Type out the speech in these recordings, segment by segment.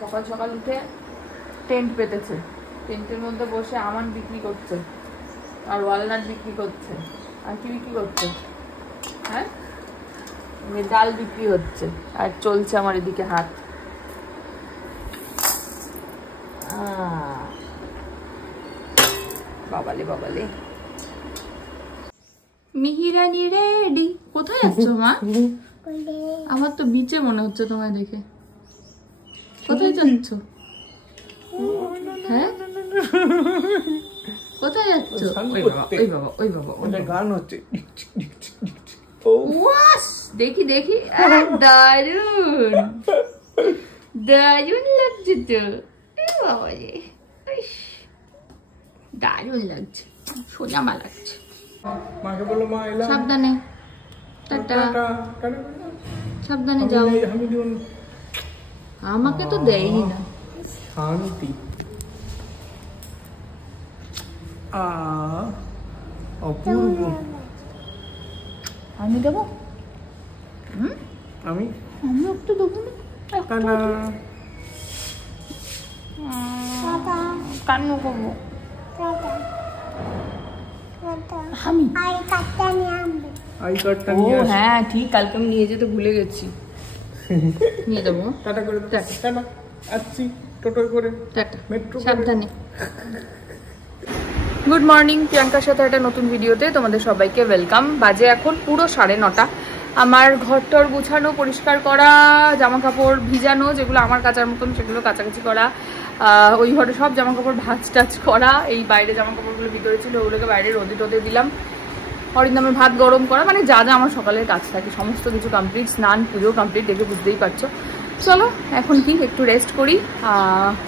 সকাল সকাল উঠে টেন্ট পেতেছে, টেন্টের মধ্যে বসে আমান বিক্রি করছে আর ওয়ালনাট বিক্রি করছে আর কি বিক্রি করছে, হ্যাঁ ডাল বিক্রি হচ্ছে আর চলছে আমার এদিকে হাত। বাবালে বাবালে, মিহিরানি রেডি। কোথায় যাচ্ছ মা? আমার তো বিচে মনে হচ্ছে তোমায় দেখে। কোথায় যাচ্ছ? হ্যাঁ কোথায় যাচ্ছ? ওই বাবা ওই বাবা ওই বাবা, ওটা গান হচ্ছে। দেখি দেখি, দারুন দারুন লাগছে তো বাবা রে, দারুন লাগছে, সোনামা লাগছে। সাবধানে, টাটা, সাবধানে যাও। আমাকে তো দেয়ই না। শান্তি। অপূর্ব। আমি দেবো? আমি একটু দেবো না? কান্না করবো আমি। হ্যাঁ ঠিক, কালকে আমি নিয়ে যেতে ভুলে গেছি। নিয়ে যাবো। টাটা করে, টাটা। আসছি টোটো করে, টাটা, মেট্রো, সাবধানে। গুড মর্নিং, প্রিয়াঙ্কার সাথে একটা নতুন ভিডিওতে তোমাদের সবাইকে ওয়েলকাম। বাজে এখন পুরো 9:30। আমার ঘরটর গুছানো, পরিষ্কার করা, জামা কাপড় ভিজানো, যেগুলো আমার কাচার মতন সেগুলো কাচাকাচি করা, ওই ঘরে সব জামা কাপড় ভাঁজ টাজ করা, এই বাইরে জামা কাপড়গুলো ভিতরে ছিল ওগুলোকে বাইরে রোদে টোদে দিলাম, হরিনামে ভাত গরম করা, মানে যা যা আমার সকালের কাজ থাকে সমস্ত কিছু কমপ্লিট। স্নান পুজো কমপ্লিট, দেখে বুঝতেই পারছো। চলো এখন কি একটু রেস্ট করি,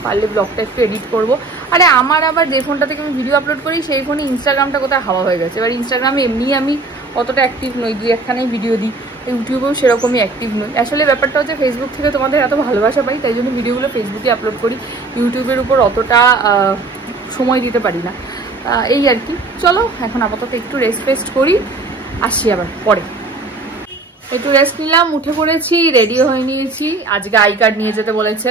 পারলে ব্লগটা একটু এডিট করব। আরে আমার আবার যে ফোনটা থেকে আমি ভিডিও আপলোড করি সেই ফোনে ইনস্টাগ্রামটা কোথায় হাওয়া হয়ে গেছে। এবার ইনস্টাগ্রামে এমনি আমি অতটা অ্যাক্টিভ নই, 2-1খানেই ভিডিও দিই। ইউটিউবেও সেরকমই অ্যাক্টিভ নই। আসলে ব্যাপারটা হচ্ছে ফেসবুক থেকে তোমাদের এত ভালোবাসা পাই, তাই জন্য ভিডিওগুলো ফেসবুকে আপলোড করি, ইউটিউবের উপর অতটা সময় দিতে পারি না, এই আর কি। চলো এখন আপাতত একটু রেস্ট করি, আসি আবার পরে। একটু রেস্ট নিলাম, উঠে পড়েছি, রেডিও হয়ে নিয়েছি। আজকে আই কার্ড নিয়ে যেতে বলেছে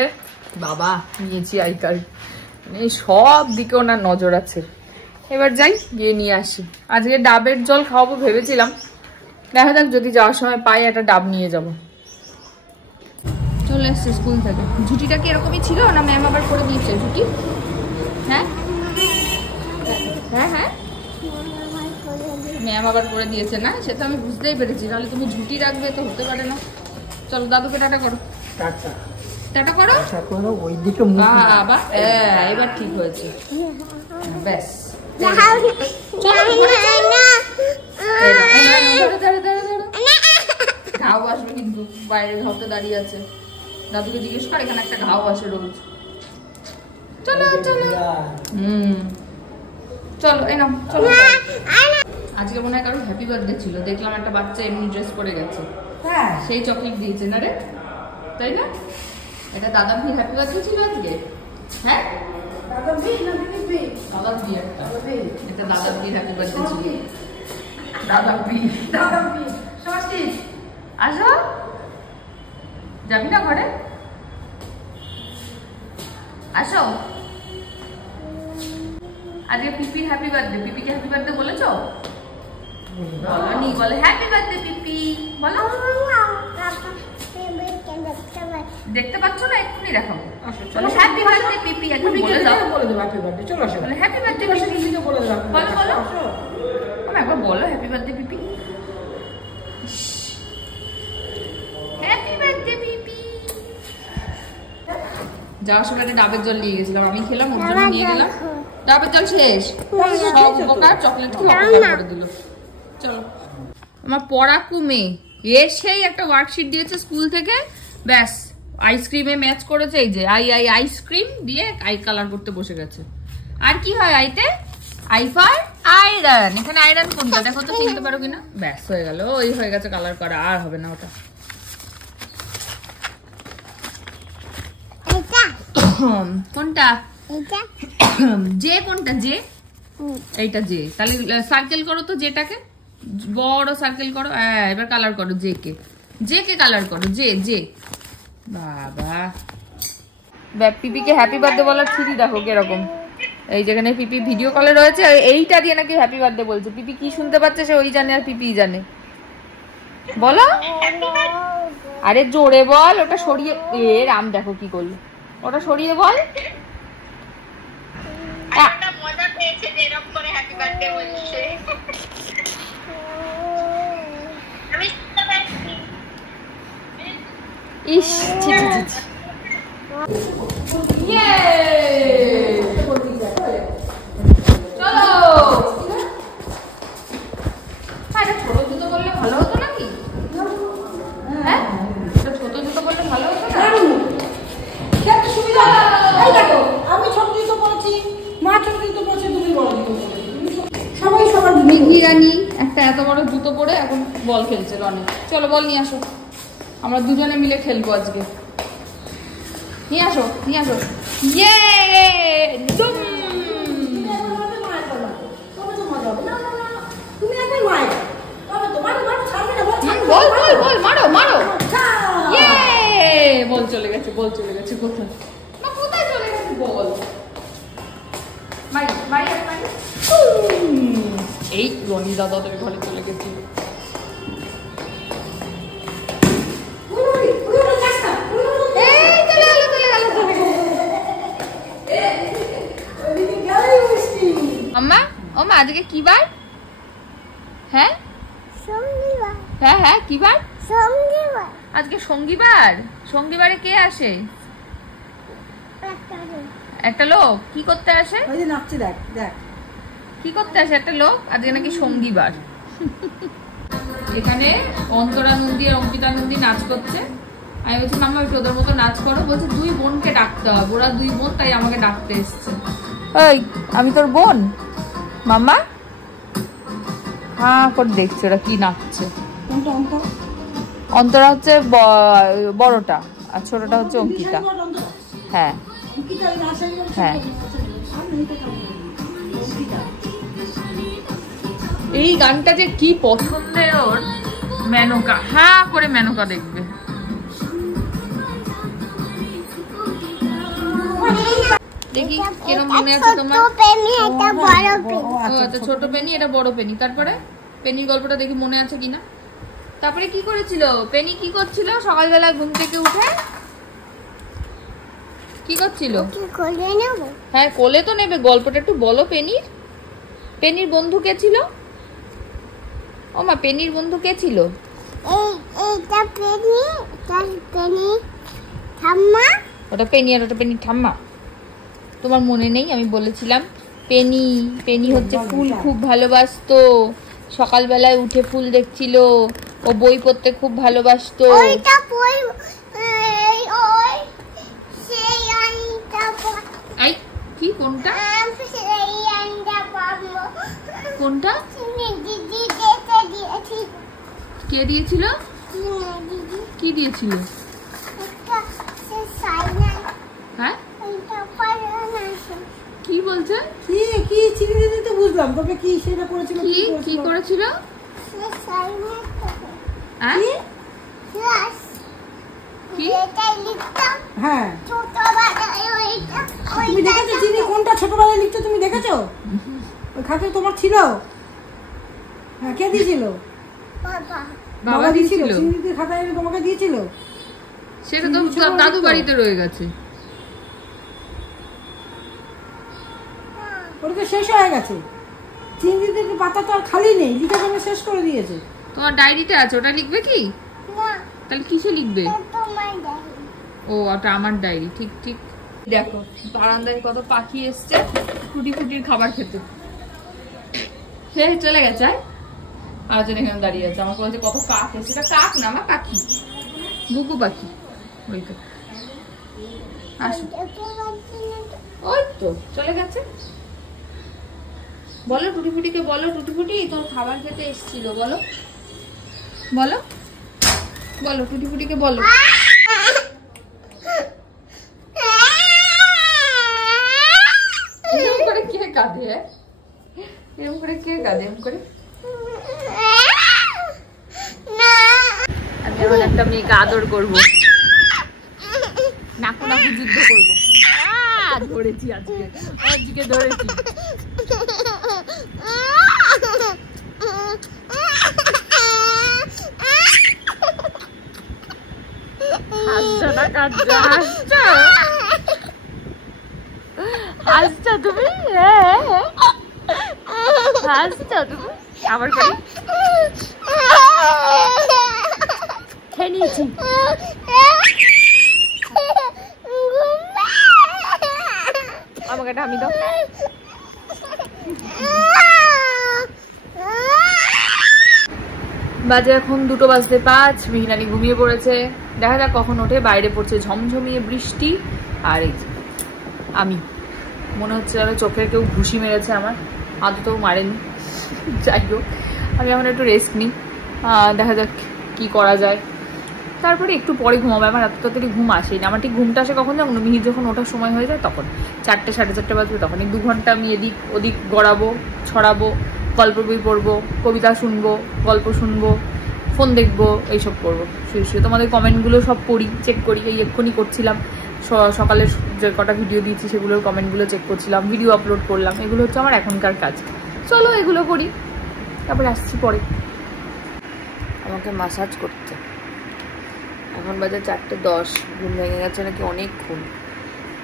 বাবা, নিয়েছি আই কার্ড, মানে সব দিকে ওনার নজর আছে। এবার যাই, গিয়ে নিয়ে আসি। আজকে ডাবের জল খাওয়াবো ভেবেছিলাম, দেখা যাক যদি যাওয়ার সময় পাই একটা ডাব নিয়ে যাব। চলে এসছে স্কুল থেকে। ঝুটিটা কি এরকমই ছিল না ম্যাম আবার করে দিয়েছে ঝুটি? হ্যাঁ হ্যাঁ হ্যাঁ ম্যাম আবার করে দিয়েছে না, সেটা আমি বুঝতেই পেরেছি। তাহলে তুমি ঝুটি রাখবে তো হতে পারে না। চলো দাদুকে টাটা করো, টাটা করো। ওইদিকে বাবা, এবার ঠিক হয়েছে, ব্যাস। ঘাও আসবে কিন্তু, বাইরে ঘাওতে দাঁড়িয়ে আছে। দাদুকে জিজ্ঞেস কর, এখানে একটা ঘাও আসে রোজ। চলো চলো, চলো এই নাও চলো। আজকে মনে হয় কারোর হ্যাপি বার্থডে ছিল, দেখলাম একটা বাচ্চা এমনি ড্রেস পরে গেছে, হ্যাঁ সেই চকলেট দিয়েছে না রে, তাই না? এটা দাদার ভি হ্যাপি বার্থডে ছিল আজকে, হ্যাঁ দাদার ভি না দিদি, দাদার ভি একটা, এটা দাদার ভি হ্যাপি বার্থডে ছিল। দাদার ভি, দাদার ভি ষষ্ঠী। আসো, যাবি না ঘরে? আসো। আজকে পিপির হ্যাপি বার্থডে, পিপিকে হ্যাপি বার্থডে বলেছো? বলনি, বলে হ্যাপি বার্থডে পিপি বলো। দেখতে পাচ্ছ না, এক্ষুনি দেখাবো। চলো হ্যাপি বার্থডে পিপি একদম বলে দাও, বলে দাও হ্যাপি বার্থডে। চলো আসো, বলে হ্যাপি বার্থডে পিপি বলে দাও, বলো বলো একবার বলো হ্যাপি বার্থডে পিপি, হ্যাপি বার্থডে পিপি। যাওয়ার সময় একটা ডাবের জল নিয়ে গেছিলাম, আমি খেলাম, ওর জন্য নিয়ে গেলাম। ডাবের জল শেষ, সব উপকার চকলেট খেয়ে অপকার করে দিল। চলো, আমার পড়া কমে এসেই একটা ওয়ার্কশিট দিয়েছে স্কুল থেকে, ব্যাস আইসক্রিমে ম্যাচ করেছে, এই যে আইসক্রিম দিয়ে আই কালার করতে বসে গেছে। আর কি হয় আইতে? I for iron. এখানে আয়রন কোনটা দেখো তো, চিনতে পারো কিনা? ব্যাস হয়ে গেল, ওই হয়ে গেছে কালার করা, আর হবে না ওটা। কোনটা যে, কোনটা যে? এইটা যে। তাহলে সার্কেল করো তো, যেটাকে বড় সার্কেল করো। হ্যাঁ এবার কালার করো, জে কে কালার করো, জে জে। বাবা পিপিকে হ্যাপি বার্থডে বলার ছুটি দেখো কিরকম। এই যেখানে পিপি ভিডিও কলে রয়েছে, এইটা দিয়ে নাকি হ্যাপি বার্থডে বলছে। পিপি কি শুনতে পাচ্ছে সে ওই জানে আর পিপি জানে। বলো, আরে জোরে বল। ওটা সরিয়ে, এ রাম দেখো কি করলো, ওটা সরিয়ে বল। মজা পেয়েছে যে এরকম করে হ্যাপি বার্থডে বলছে। আমি শুনতে পাচ্ছি। ইস ছি ছি ছি। ইয়ে চলো। আরে ছোট জুতো বললে ভালো হতো নাকি? হ্যাঁ ছোট জুতো বললে ভালো হতো না? সুবিধা দেখো, আমি ছোট জুতো পরেছি, মা ছোট জুতো পরেছে, তুমি বড় জুতো সবাই সবার। মিঘি রানী একটা এত বড় জুতো পরে এখন বল খেলছে রনে। চলো বল নিয়ে আসো, আমরা দুজনে মিলে খেলবো আজকে। নিয়ে আসো নিয়ে আসো। ইয়ে দুম। বল বল বল, মারো মারো। ইয়ে বল চলে গেছে, বল চলে গেছে। কোথায় না কোথায় চলে গেছে বল? মারি মারি মারি। এই রনি দাদা তুমি ঘরে চলে গেছি। আম্মা ও মা আজকে কি বার? হ্যাঁ হ্যাঁ হ্যাঁ কি বার? আজকে সঙ্গীবার। সঙ্গীবারে কে আসে? একটা লোক। কি করতে আসে? কি করতে আসে একটা লোক? আজকে নাকি সঙ্গীবার। এখানে অন্তরা নন্দী আর অঙ্কিতা নন্দী নাচ করছে। আমি বলছি মাম্মা একটু ওদের মতো নাচ করো। বলছে দুই বোনকে ডাকতে হবে, ওরা দুই বোন তাই আমাকে ডাকতে এসছে। ওই আমি তোর বোন মাম্মা? হ্যাঁ করে দেখছি ওরা কি নাচছে। অন্তরা হচ্ছে বড়টা আর ছোটটা হচ্ছে অঙ্কিতা। হ্যাঁ হ্যাঁ। এই গানটা যে কি পছন্দের ওর। মেনকা হ্যাঁ করে মেনকা দেখবে। দেখি কিরকম মনে আছে তোমার? ছোট পেনি, এটা বড় পেনি। তারপরে পেনির গল্পটা দেখি মনে আছে কিনা। তারপরে কি করেছিল পেনি? কি করছিল সকালবেলা ঘুম থেকে উঠে? কি করছিল? হ্যাঁ কোলে তো নেবে। গল্পটা একটু বলো পেনির। পেনির বন্ধু কে ছিল? ও মা পেনির বন্ধু কে ছিল? ওটা পেনি আর ওটা পেনির ঠাম্মা। তোমার মনে নেই আমি বলেছিলাম? পেনি পেনি হচ্ছে ফুল খুব ভালোবাসতো। সকালবেলায় উঠে ফুল দেখছিল। ও বই পড়তে খুব ভালোবাসতো। এই কি কোনটা? কোনটা কে দিয়েছিল? কি দিয়েছিল? হ্যাঁ কি বলছে? কি চিনি দিতে বুঝলাম, তবে কি সেটা করেছিল? কি করেছিল? হ্যাঁ তুমি দেখেছো চিনি কোনটা ছোটবেলায় লিখছো? তুমি দেখেছো? ওই খাতে তোমার ছিল? হ্যাঁ কে দিয়েছিল? বাবা দিয়েছিল। চিনি খাতায় তোমাকে দিয়েছিল? সেটা তো দাদু বাড়িতে রয়ে গেছে। ওটা তো শেষ হয়ে গেছে। চিংড়িতে পাতা তো আর খালি নেই, লিখে ফেলে শেষ করে দিয়েছে। তোমার ডায়েরিতে আছে, ওটা লিখবে কি? তাহলে কিসে লিখবে? ও ওটা আমার ডায়েরি। ঠিক ঠিক। দেখো বারান্দায় কত পাখি এসছে ফুটি ফুটির খাবার খেতে। সে চলে গেছে। আরেকজন এখানে দাঁড়িয়ে আছে, আমাকে বলছে কত কাক এসছে। এটা কাক না আমার পাখি, বুকু পাখি। ওই তো আসো। ওই তো চলে গেছে। বলো টুটি ফুটিকে বলো, টুটি ফুটি তোর খাবার খেতে এসেছিল। বলো বলো বলো টুটি ফুটিকে বলো। এরকম করে কে কাঁদে? এরকম করে কে কাঁদে? এরকম করে আমি এখন একটা মেয়েকে আদর করবো। নাকু নাকি যুদ্ধ করবো? ধরেছি আজকে ধরেছি। হাসছো তুমি? হাসছো তুমি? আবার করি খেয়ে নিয়েছি। আমাকে এটা আমি দাও। বাজে এখন 2:05। মিহিনানি ঘুমিয়ে পড়েছে, দেখা যাক কখন ওঠে। বাইরে পড়ছে ঝমঝমিয়ে বৃষ্টি। আর এই আমি মনে হচ্ছে যেন চোখে কেউ ঘুষি মেরেছে, আমার আদতেও মারেনি। যাই হোক, আমি এখন একটু রেস্ট নিই, দেখা যাক কি করা যায়। তারপরে একটু পরে ঘুমাবো। আমার এত তাড়াতাড়ি ঘুম আসেই না। আমার ঠিক ঘুমটা আসে কখন জানো? মিহির যখন ওঠার সময় হয়ে যায় তখন 4টে 4:30 বাজবে, তখন 2 ঘন্টা আমি এদিক ওদিক গড়াবো, ছড়াবো, গল্প বই পড়বো, কবিতা শুনবো, গল্প শুনবো, ফোন দেখবো, এইসব করবো শুয়ে শুয়ে। তোমাদের কমেন্টগুলো সব পড়ি, চেক করি। এই এক্ষুনি করছিলাম, সকালে যে কটা ভিডিও দিয়েছি সেগুলোর কমেন্টগুলো চেক করছিলাম, ভিডিও আপলোড করলাম। এগুলো হচ্ছে আমার এখনকার কাজ। চলো এগুলো করি, তারপরে আসছি পরে। আমাকে মাসাজ করতে, এখন বাজে 4:10। ঘুম ভেঙে গেছে নাকি অনেকক্ষণ।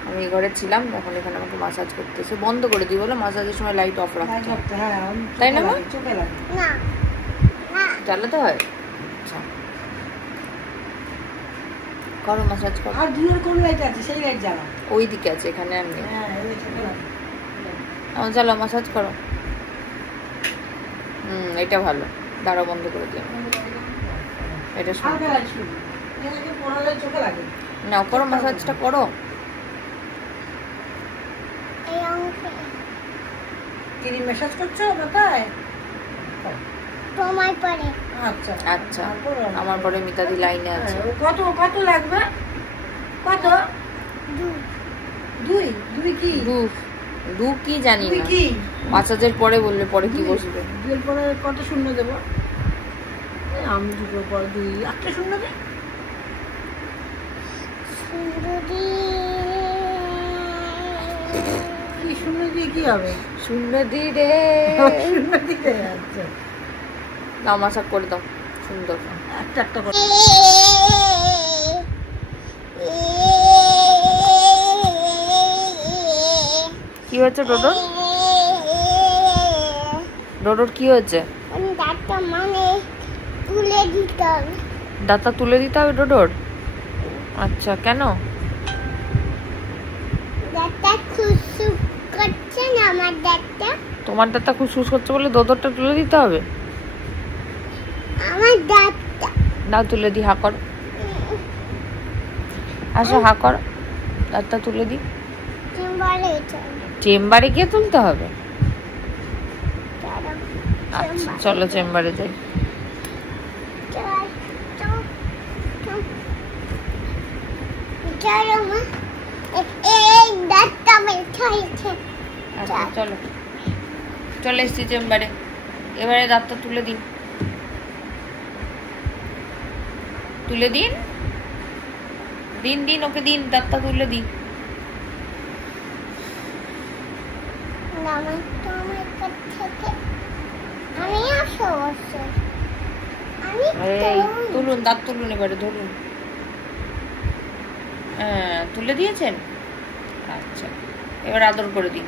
আমি এই ঘরে ছিলাম, এখন এখানে আমাকে মাসাজ করতেছে। বন্ধ করে দিই বলো, মাসাজের সময় লাইট অফ রাখতে, তাই না? জ্বালাতে হয়? আচ্ছা করো মাসাজ করো। আর দূরে কোন লাইট আছে? সেই লাইট জ্বালা। ওই দিকে আছে, এখানে আর নেই। হ্যাঁ, এই ছোট লাইট। চলো মাসাজ করো। এটা ভালো, দাঁড়া বন্ধ করে দিও। এটা হালকা লাইট শুরু। এটাকে পড়ালে চোখে লাগে। নাও করো, মাসাজটা করো। এই অংশে ক্রিম ম্যাসাজ করছো মাথায়? তোমার পরে। আচ্ছা আচ্ছা, আমার পরে মিতাদি লাইনে আছে। কত কত লাগবে? কত? 2 কি? দু কি জানি না, কি মাসাজের পরে বললে পরে কি বসবে। 2 এর পরে কত শূন্য দেব? আমি 2 পর 2 একটা শূন্য দে। কি শূন্য দিয়ে কি হবে? শূন্য দি রে, শূন্য দিতে। আচ্ছা নাও মাসাজ করে দাও, সুন্দর। একটা একটা করে। কি হয়েছে ডোডোর? ডোডোর কি হয়েছে? দাঁতটা মানে তুলে দিতে হবে। দাঁতটা তুলে দিতে হবে ডোডোর? আচ্ছা, কেন? দাঁতটা খুশু করছে না আমার দাঁতটা। তোমার দাঁতটা খুশখুশ করছে বলে ডোডোরটা তুলে দিতে হবে? আমার দাঁতটা দাও তুলে দি, হা কর। আসো হা কর, দাঁতটা তুলে দি। চেম্বারে গিয়ে তুলতে হবে? আচ্ছা চলো চেম্বারে যাই। আচ্ছা চলো, চলে এসছি চেম্বারে। এবারে দাঁতটা তুলে দিন, তুলে দিন, দিন দিন ওকে দিন, দাঁতটা তুলে দিন। তুলুন, দাঁত তুলুন, এবারে ধরুন। হ্যাঁ তুলে দিয়েছেন। আচ্ছা এবার আদর করে দিন।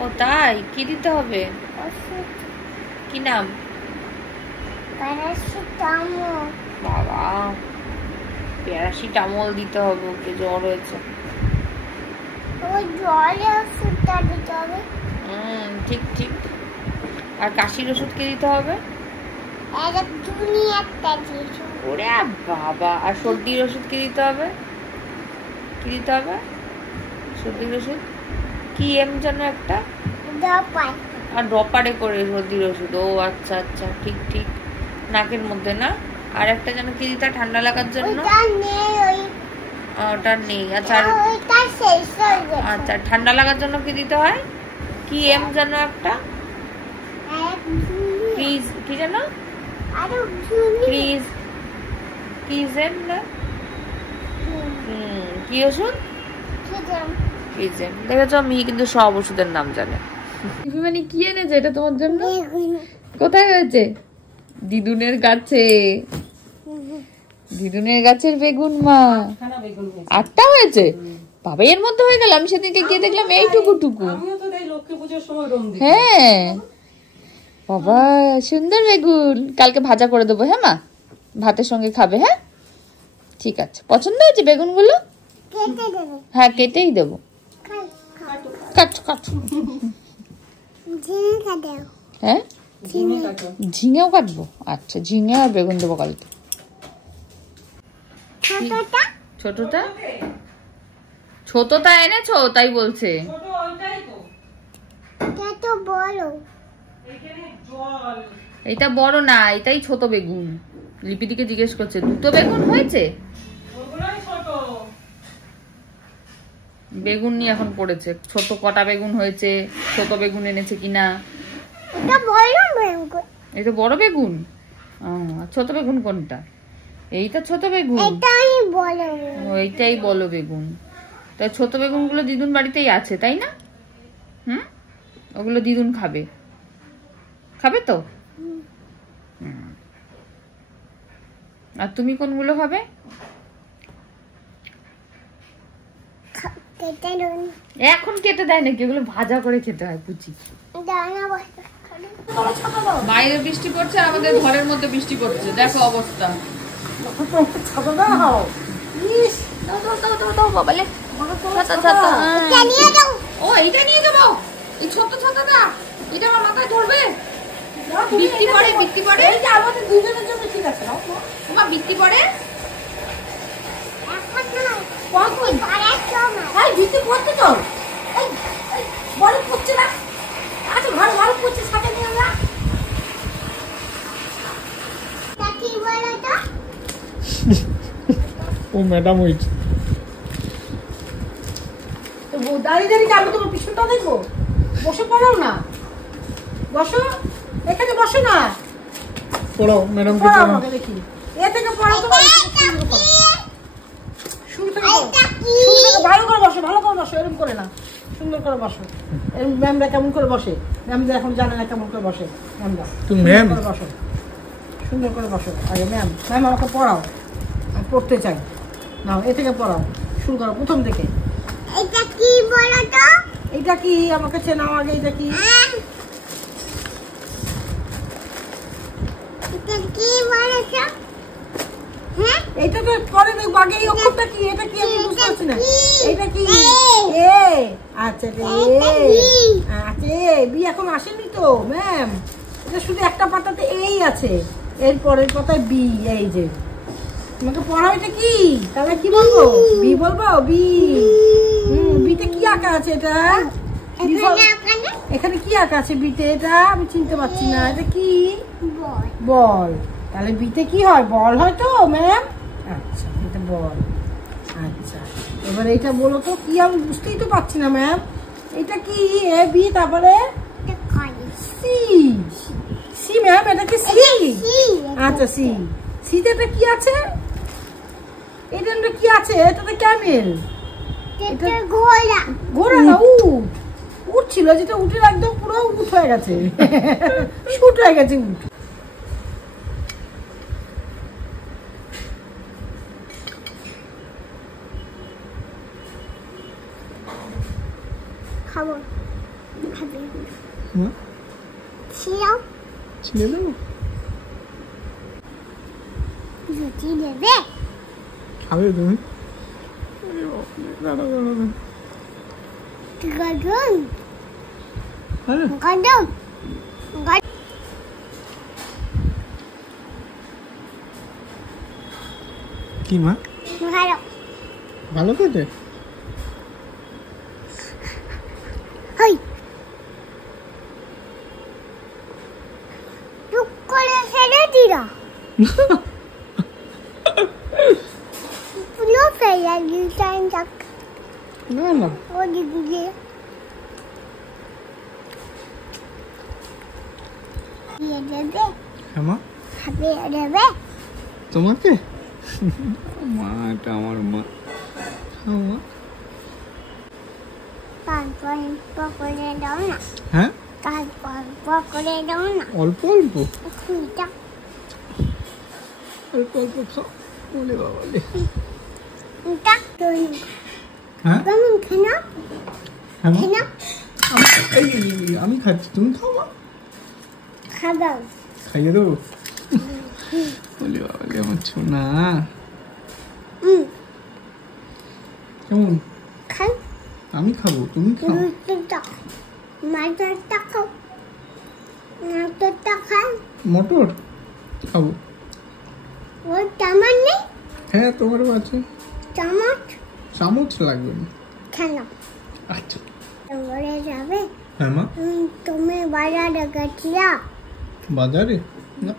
ও তাই? কি দিতে হবে? কি নাম? বাবা, প্যারাসিটামল দিতে হবে ওকে, জ্বর হয়েছে। ঠিক ঠিক। আর কাশির ওষুধ কি দিতে হবে? ওরে বাবা, আর সর্দির ওষুধ কি দিতে হবে? কি দিতে হবে সর্দির ওষুধ? কি এম যেন একটা, আর ড্রপারে করে সর্দির ওষুধ। ও আচ্ছা আচ্ছা, ঠিক ঠিক। নাকের মধ্যে না? আর একটা যেন কি দিতে, ঠান্ডা লাগার জন্য? ওটা নেই। আচ্ছা আচ্ছা, ঠান্ডা লাগার জন্য কি দিতে হয়? কি এম যেন একটা, কি ক্রিজ কি জানো? ক্রিজ কিজেন না কি ওষুধ? কিজেন। দেখেছো আমি কিন্তু সব ওষুধের নাম জানে। মানে কি এনেছে এটা তোমার জন্য? কোথায় হয়েছে? দিদুনের গাছে। দিদুনের গাছের বেগুন মা। 8টা হয়েছে? বাবা এর মধ্যে হয়ে গেল। আমি সেদিনকে গিয়ে দেখলাম এইটুকু টুকু। হ্যাঁ বাবা সুন্দর বেগুন। কালকে ভাজা করে দেবো। হ্যাঁ মা, ভাতের সঙ্গে খাবে। হ্যাঁ ঠিক আছে। পছন্দ হয়েছে বেগুনগুলো? হ্যাঁ কেটেই দেবো। কাট কাট। হ্যাঁ ঝিঙেও কাটবো। আচ্ছা ঝিঙে আর বেগুন দেবো কালকে। ছোটটা ছোটটা এনেছো তাই বলছে। এটা বড় না, এটাই ছোট বেগুন। লিপিদিকে জিজ্ঞেস করছে দুটো বেগুন হয়েছে? বেগুন নিয়ে এখন পড়েছে। ছোট কটা বেগুন হয়েছে, ছোট বেগুন এনেছে কিনা। এটা বড় বেগুন। ছোট বেগুন কোনটা? এইটা ছোট বেগুন, এইটাই বলো বেগুন। তাই ছোট বেগুন গুলো দিদুন বাড়িতেই আছে তাই না? ওগুলো দিদুন খাবে। খাবে তো? আর তুমি কোনগুলো খাবে? এখন কেটে দেয় নাকি? ওগুলো ভাজা করে খেতে হয় পুচি। বাইরে বৃষ্টি পড়ছে আর আমাদের ঘরের মধ্যে বৃষ্টি পড়ছে। দেখো অবস্থা। ও এইটা নিয়ে যাবো। এই ছোট ছাতাটা এটা আমার মাথায় ধরবে। বৃষ্টি পড়ে, বৃষ্টি পড়ে। আমাদের দুজনের জন্য ঠিক আছে। তোমার বৃষ্টি পড়ে। বৃষ্টি পড়ছে তো বরফ পড়ছে না। আচ্ছা ঘরে বরফ পড়ছে, সাথে নিয়ে আমরা। ও ম্যাডাম হয়েছে। দাঁড়িয়ে দাঁড়িয়ে আমি তোমার পিছনটা দেখবো। বসে পড়াও না, বসো এখানে, বসো না। পড়াও ম্যাডাম কে পড়াও আমাকে দেখি। এ থেকে পড়াও তো। শুরু থেকে ভালো করে বসো, ভালো করে বসো। এরকম করে না, সুন্দর করে বসো। এরকম ম্যামরা কেমন করে বসে? ম্যামরা এখন জানে না কেমন করে বসে। ম্যামরা তুমি ম্যাম বসো, সুন্দর করে বসো। আরে ম্যাম, ম্যাম আমাকে পড়াও, আমি পড়তে চাই। নাও এ থেকে পড়াও, শুরু করো প্রথম থেকে। এটা কি বলো তো? এটা কি আমাকে চেনাও আগে। এটা কি? এটা কি বলো তো? হ্যাঁ এটা তো পরে দেখবো। আগে এই অক্ষরটা কি? এটা কি আমি বুঝতে পারছি না। এটা কি? এ। আচ্ছা এ। আচ্ছা এ বি এখন আসেনি তো ম্যাম। এটা শুধু একটা পাতাতে এই আছে, এর পরের পাতায় বি। এই যে তোমাকে পড়াও। এটা কি তাহলে কি বলবো? বি বলবো। বি। বিতে কি আঁকা আছে? এটা এখানে কি আঁকা আছে বিতে? এটা আমি চিনতে পারছি না। এটা কি? বল। তাহলে বিতে কি হয়? বল হয় তো ম্যাম। আচ্ছা এটা বল। আচ্ছা এবার এটা বলো তো কি? আমি বুঝতেই তো পারছি না ম্যাম। এটা কি? এ বি তারপরে সি। সি ম্যাম, এটা কি সি? আচ্ছা সি। সিতে এটা কি আছে? এটা কি আছে? এটা তো ক্যামেল। এটা ঘোড়া। ঘোড়া না, উট। উট ছিল যেটা উটের একদম পুরো উট হয়ে গেছে। শুট হয়ে গেছে উট। খাবো। খাবে। ছিঁড়ে দেবো। রুটি দেবে? খাবে তুমি? গাজর। হ্যাঁ গাজর। কি মা? ভালো। ভালো খেতে? হই টুক করে ফেলে দিলা। পুরো ফেলে দিতাম। না না হ্যাঁ মা, তোমাকে? মা, এটা আমার মা। হ্যাঁ মা। হ্যাঁ, অল্প অল্প অল্প অল্প খাও। বলে বাবা লে। হ্যাঁ হ্যাঁ মা, আমি খাচ্ছি, তুমি খাও মা। খাইয়ে দেবো? বলে বাবা লে আমার ছোনা। কেমন? আমি খাবো, তুমি খাও। মটর খাবো? হ্যাঁ, তোমারও আছে। চামচ লাগবে না। আচ্ছা। হ্যাঁ মা। তুমি বাজারে গেছিলা? বাজারে না।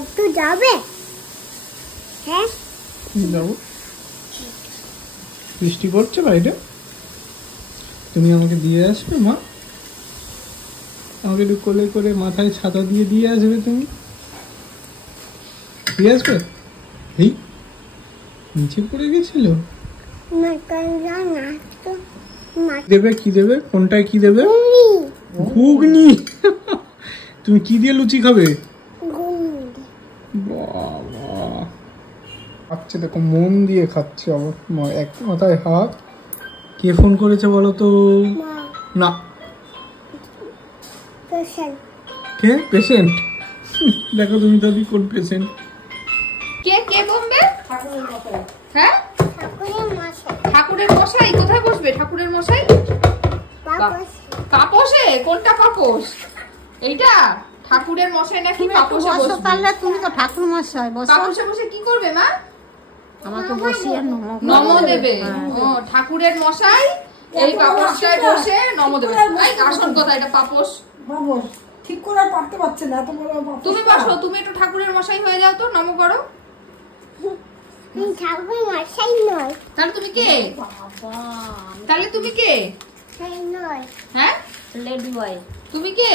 একটু যাবে? হ্যাঁ, যাবো। বৃষ্টি পড়ছে বাইরে, তুমি আমাকে দিয়ে আসবে মা? আমাকে একটু কোলে করে মাথায় ছাতা দিয়ে দিয়ে আসবে, তুমি দিয়ে আসবে? এই নিচে পড়ে গেছিল। দেবে কি দেবে? কোনটায় কি দেবে? ঘুগনি। তুমি কি দিয়ে লুচি খাবে? বাবা, খাচ্ছে দেখো, মন দিয়ে খাচ্ছে। আমার মা এক মাথায় হাত। কে ফোন করেছে বলো তো? না। কে? পেশেন্ট? দেখো তুমি দাদি কোন পেশেন্ট। কে কে বলবে? হ্যাঁ, ঠাকুরের মশাই। কোথায় বসবে ঠাকুরের মশাই? পাপোশে? কোনটা পাপোশ? এইটা ঠাকুরের মশাই নাকি পাপোশে বসবে? তাহলে তুমি তো ঠাকুর মশাই, পাপোশে বসে কি করবে মা? আমাকে বসিয়ে নম দেবে। ও, ঠাকুরের মশাই এই পাপোশটায় বসে নম দেবে। এই আসল কথা, এটা পাপোশ। ঠিক করে পারতে পারছে না, এত বড়। তুমি বসো, তুমি একটু ঠাকুরের মশাই হয়ে যাও তো, নম করো। ঠাকুর মশাই নয়। তাহলে তুমি কে? তাহলে তুমি কে? হ্যাঁ, লেডি বয়। তুমি কে?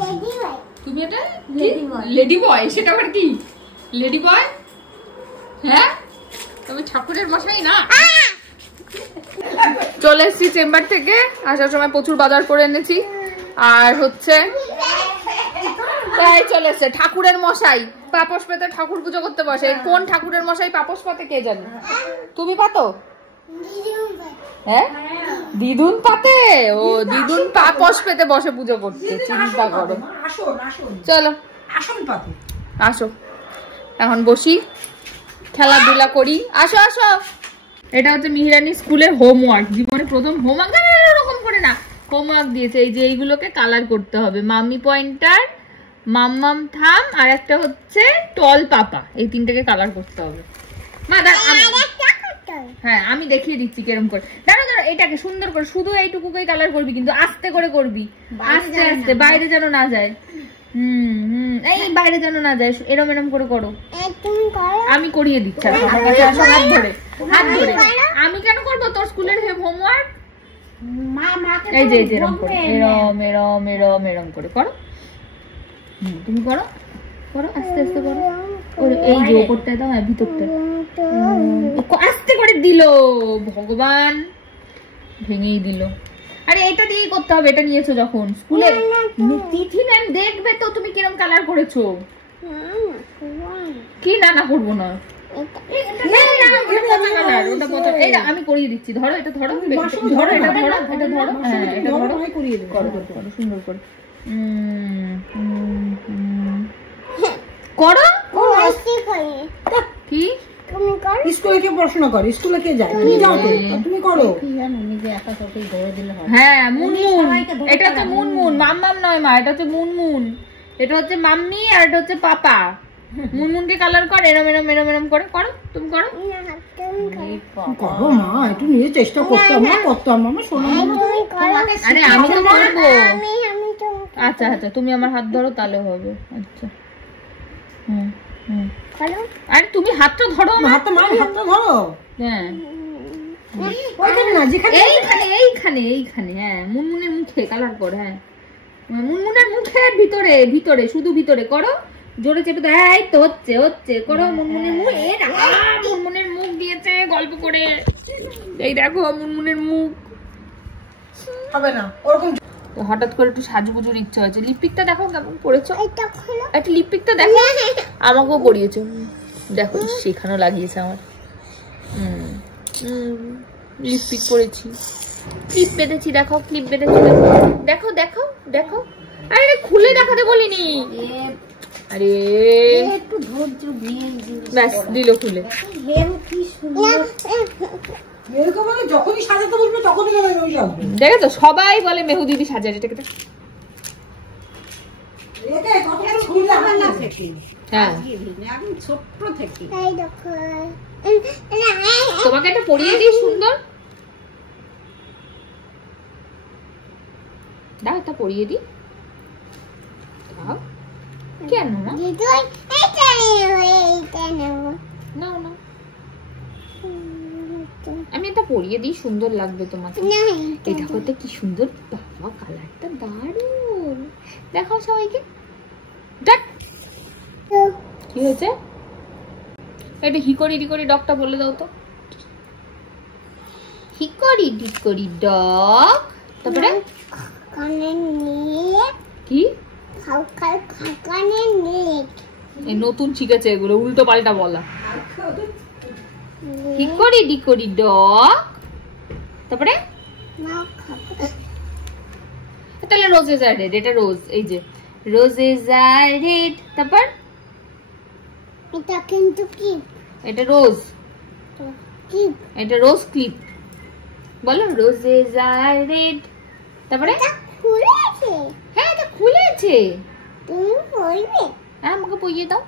লেডি বয়। তুমি এটা লেডি বয়? সেটা আবার কি লেডি বয়? হ্যাঁ, তুমি ঠাকুরের মশাই না। চলে এসেছি চেম্বার থেকে, আসার সময় প্রচুর বাজার করে এনেছি। আর হচ্ছে তাই চলে এসছে ঠাকুরের মশাই। পাপোশ পেতে ঠাকুর পুজো করতে বসে। কোন ঠাকুরের মশাই পাপোশ পাতে কে জানে? তুমি পাতো? হ্যাঁ, দিদুন পাতে। ও, দিদুন পাপোশ পেতে বসে পুজো করতে। চিন্তা করো। চলো আসো, এখন বসি, খেলাধুলা করি। আসো আসো। এটা হচ্ছে মিহিরানি স্কুলের হোমওয়ার্ক। জীবনে প্রথম হোমওয়ার্ক। না এরকম করে না, হোমওয়ার্ক দিয়েছে। এই যে এইগুলোকে কালার করতে হবে। মাম্মি পয়েন্টার, মাম্মাম থাম, আর একটা হচ্ছে টল পাপা। এই তিনটাকে কালার করতে হবে। মা হ্যাঁ, আমি দেখিয়ে দিচ্ছি কিরকম করে। দাঁড়া দাঁড়া, এটাকে সুন্দর করে শুধু এইটুকুকেই কালার করবি, কিন্তু আস্তে করে করবি, আস্তে আস্তে, বাইরে যেন না যায়। এই বাইরে যেন না যায়, এরম এরম করে করো। আমি করিয়ে দিচ্ছি। হাত ধরে হাত ধরে। আমি কেন করবো তোর স্কুলের হোমওয়ার্ক? এই যে এরম করে, এরম এরম এরম এরম করে করো। তুমি করো করো, আস্তে আস্তে করো। এই যে ওপরটা দাও, হ্যাঁ ভিতরটা আস্তে করে দিল। ভগবান, ভেঙেই দিল। আরে এটা দিয়েই করতে হবে। এটা নিয়েছো যখন স্কুলে, তিথি ম্যাম দেখবে তো তুমি কিরম কালার করেছো। কি না না করবো না, আমি করিয়ে দিচ্ছি। ধরো এটা, ধরো ধরো এটা, ধরো এটা, ধরো হ্যাঁ এটা ধরো, করিয়ে দিই। করো করো সুন্দর করে করো। কি স্কুলে কে পড়াশোনা করে? স্কুলে কে যায়? তুমি যাও তো, তুমি করো। হ্যাঁ, মুনমুন। এটা হচ্ছে মুনমুন, মাম্মাম নয় মা, এটা হচ্ছে মুনমুন। এটা হচ্ছে মাম্মি আর এটা হচ্ছে পাপা। মুনমুনকে কালার কর, এরম এরম এরম এরম করে করো। তুমি করো করো মা, একটু নিজে চেষ্টা করতাম না, করতাম না শোনো। আরে আমি তো করবো। আচ্ছা আচ্ছা, তুমি আমার হাত ধরো তাহলে হবে। আচ্ছা আরে তুমি হাতটা ধরো, হাতটা ধরো। হ্যাঁ এইখানে হ্যাঁ, মুনমুনের মুখে কালার কর। হ্যাঁ মুনমুনের মুখে ভিতরে ভিতরে, শুধু ভিতরে করো, জোরে চেপে দাও। এই তো হচ্ছে করো মুনমুনের মুখ। মুনমুনের মুখ দিয়েছে গল্প করে, এই দেখো মুনমুনের মুখ। হবে না ওরকম। হঠাৎ করে একটু সাজুগুজুর ইচ্ছা হয়েছে। লিপস্টিকটা দেখো কেমন পরেছো, একটা লিপস্টিকটা দেখো। আমাকেও পরিয়েছে, দেখো সেখানেও লাগিয়েছে আমার। লিপস্টিক পরেছি, ক্লিপ বেঁধেছি, দেখো ক্লিপ বেঁধেছি, দেখো দেখো দেখো। আরে খুলে দেখাতে বলিনি। আরে একটু ধৈর্য ব্যাস দিল খুলে। এরকম মানে যখনই সাজাতে বলবে তখনই সবাই রয়ে যাবে। দেখো তো সবাই বলে মেহু দিদি সাজায়। এটাকে হ্যাঁ ছোট্ট থেকে তোমাকে একটা পরিয়ে দিই সুন্দর। দাও একটা পরিয়ে দিই। কেন না নাও না, আমি এটা পরিয়ে দিই, সুন্দর লাগবে তোমাকে। এই দেখো তো কি সুন্দর, বাবা কালারটা দারুণ। দেখাও সবাইকে। কি হয়েছে? এটা হিকরি ডিকরি ডগটা বলে দাও তো। Hickory dickory dog. তারপরে কি এই নতুন শিখেছে এগুলো, উল্টো পাল্টা বলা। Hickory dickory dog. তারপরে তাহলে রোজেস আর রেড। এটা রোজ, এই যে রোজেস আর রেড। তারপর এটা কিন্তু কি? এটা রোজ, ক্লিপ। এটা রোজ ক্লিপ। বলো রোজেস আর রেড। তারপরে খুলেছে। হ্যাঁ এটা খুলেছে। তুমি বলবে? হ্যাঁ আমাকে পইয়ে দাও,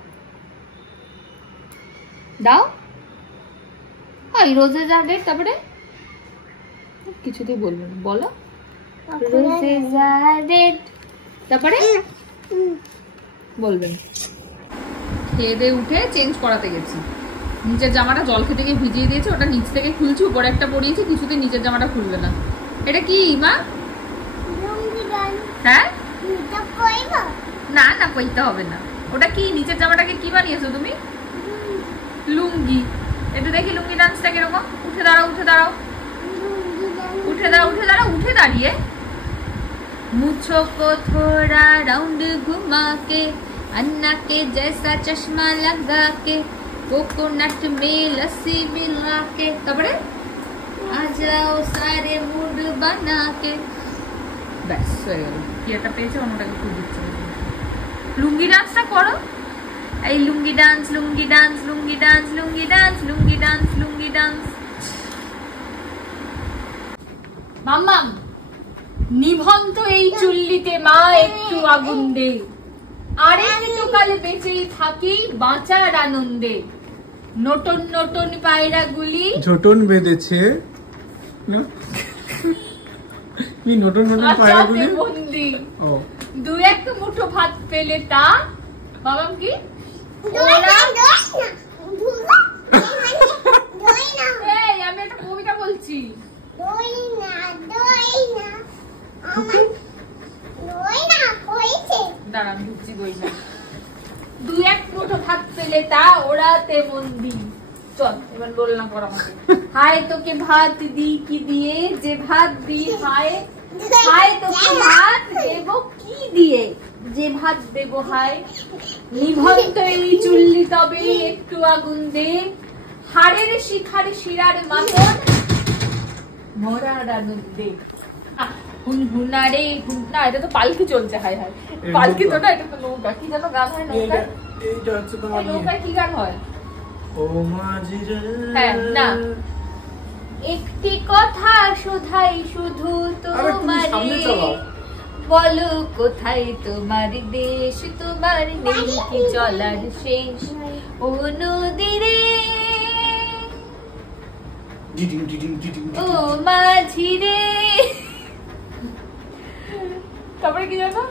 দাও। এই রোজেস আর রেড। তারপরে কিছুতেই বলবো না, বলো রোজেস আর রেড। তারপরে বলবেন। খেয়ে দিয়ে উঠে চেঞ্জ করাতে গেছি। নিচের জামাটা জল খেতে গিয়ে ভিজিয়ে দিয়েছে, ওটা নিচ থেকে খুলছি, উপরে একটা পরিয়েছি, কিছুতে নিচের জামাটা খুলবে না। এটা কি মা? হ্যাঁ না না কইতে হবে না। ওটা কি নিচের জামাটাকে কি বানিয়েছো তুমি? লুঙ্গি। একটু দেখি লুঙ্গি ডান্সটা কিরকম। উঠে দাঁড়াও উঠে দাঁড়াও উঠে দাঁড়াও উঠে দাঁড়াও। উঠে দাঁড়িয়ে मुझको को थोड़ा राउंड घुमा के अन्ना के जैसा चश्मा लगा के कोकोनट में लस्सी मिला के तबड़े आ जाओ सारे मूड बना के। बस এটা পেয়েছে, অন্যটাকে খুব দিচ্ছে। লুঙ্গি ডান্সটা করো। এই লুঙ্গি ডান্স লুঙ্গি ডান্স লুঙ্গি ডান্স লুঙ্গি ডান্স লুঙ্গি ডান্স লুঙ্গি ডান্স। মাম্মাম নিভন্ত এই চুল্লিতে মা একটু আগুন দে, আরে একটু কালে বেঁচেই থাকি বাঁচার আনন্দে। নটন নটন পায়রাগুলি ঝোটন বেঁধেছে না কি নটন নটন পায়রাগুলি বন্দি। ও দু এক মুঠো ভাত পেলে তা বাবাম কি এই আমি একটা কবিতা বলছি। দাঁড়ান ঢুকছি দই না। দু এক মুঠো ভাত পেলে তা ওড়াতে মন্দি। চল এবার বল না কর আমাকে। হায় তোকে ভাত দি কি দিয়ে, যে ভাত দি হায় হায় তোকে ভাত দেব কি দিয়ে, যে ভাত দেব হায়। নিভন্ত এই চুল্লি তবে একটু আগুন দে, হাড়ের শিখার শিরার মাতন মরার আনন্দে। হুনহুনারে হুননা। এটা তো পালকি চলছে। হায় হায় পালকি তো না, এটা তো নৌকা। কি যেন গান হয় নৌকায়? এইটা হচ্ছে তোমার নৌকায় কি গান হয়? ও মাঝি রে। হ্যাঁ না, একটি কথা শোধাই শুধু তোমারে, বলো কোথায় তোমার দেশ, তোমার নেই কি চলার শেষ। ও নদী রে ও মাঝি রে। তারপরে কি জানো?